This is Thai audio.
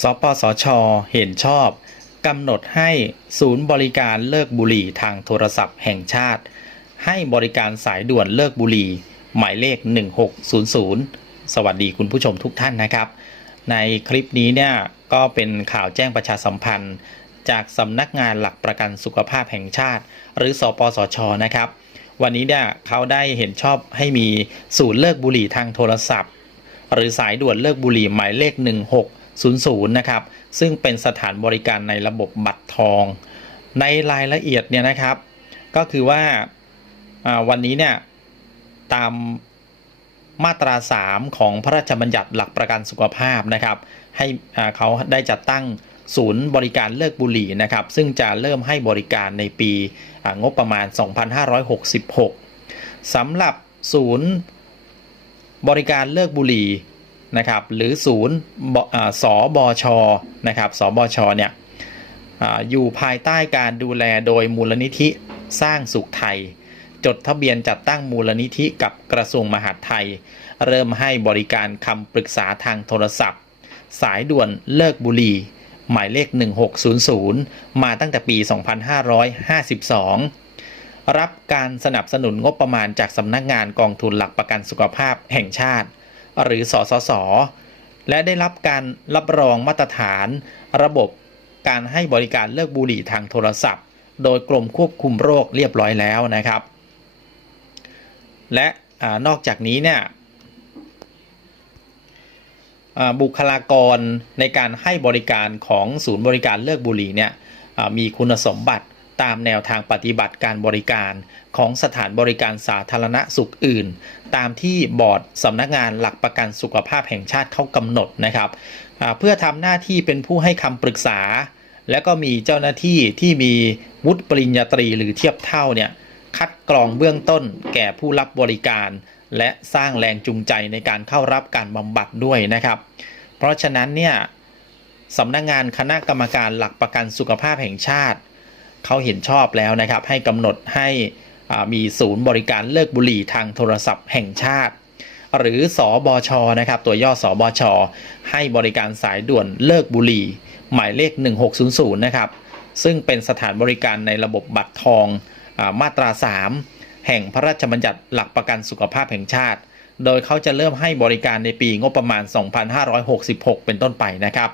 สปสช เห็นชอบกำหนดให้ศูนย์บริการเลิกบุหรี่ทางโทรศัพท์แห่งชาติ ให้บริการสายด่วนเลิกบุหรี่ หมายเลข 1600 สวัสดีคุณผู้ชมทุกท่านนะครับ ในคลิปนี้เนี่ยก็เป็นข่าวแจ้งประชาสัมพันธ์ จากสำนักงานหลักประกันสุขภาพแห่งชาติ หรือสปสชนะครับ วันนี้เนี่ยเขาได้เห็นชอบให้มีศูนย์เลิกบุหรี่ทางโทรศัพท์ หรือสายด่วนเลิกบุหรี่หมายเลข 00นะครับ ซึ่งเป็นสถานบริการในระบบบัตรทอง ในรายละเอียดเนี่ยนะครับ ก็คือว่าวันนี้เนี่ยตามมาตรา 3 ของพระราชบัญญัติหลักประกันสุขภาพนะครับ ให้เขาได้จัดตั้งศูนย์บริการเลิกบุหรี่นะครับ ซึ่งจะเริ่มให้บริการในปีงบประมาณ 2566 สำหรับศูนย์บริการเลิกบุหรี่ นะครับหรือศูนย์บอ่าสบชนะครับสบชเนี่ยออยู่ภายใต้การดูแลโดยมูลนิธิสร้างสุขไทย จดทะเบียนจัดตั้งมูลนิธิกับกระทรวงมหาดไทย เริ่มให้บริการคำปรึกษาทางโทรศัพท์ สายด่วนเลิกบุหรี่ หมายเลข 1600 มาตั้งแต่ปี 2552 รับการสนับสนุนงบประมาณจากสำนักงานกองทุนหลักประกันสุขภาพแห่งชาติ หรือสสส และได้รับการรับรองมาตรฐาน ระบบการให้บริการเลิกบุหรี่ทางโทรศัพท์ โดยกรมควบคุมโรคเรียบร้อยแล้วนะครับ และอนอกจากนี้เนี่ยบุคลากรในการให้บริการของศูนย์บริการเลิกบุหรี่เนี่ยมีคุณสมบัติ ตามแนวทางปฏิบัติการบริการของสถานบริการสาธารณสุขอื่น ตามที่บอร์ดสำนักงานหลักประกันสุขภาพแห่งชาติเขากำหนดนะครับเพื่อทำหน้าที่เป็นผู้ให้คำปรึกษา และก็มีเจ้าหน้าที่ที่มีวุฒิปริญญาตรีหรือเทียบเท่าเนี่ยคัดกรองเบื้องต้นแก่ผู้รับบริการ และสร้างแรงจูงใจในการเข้ารับการบำบัดด้วยนะครับ เพราะฉะนั้นเนี่ยสำนักงานคณะกรรมการหลักประกันสุขภาพแห่งชาติ เขาเห็นชอบแล้วนะครับ ให้กำหนดให้มีศูนย์บริการเลิกบุหรี่ทางโทรศัพท์แห่งชาติ หรือสอบอชนะครับ ตัวย่อสอบอชให้บริการสายด่วนเลิกบุหรี่ หมายเลข 1600 นะครับ ซึ่งเป็นสถานบริการในระบบบัตรทองอมาตรา 3 แห่งพระราชบัญญัติหลักประกันสุขภาพแห่งชาติ โดยเขาจะเริ่มให้บริการในปีงบประมาณ 2566 เป็นต้นไปนะครับ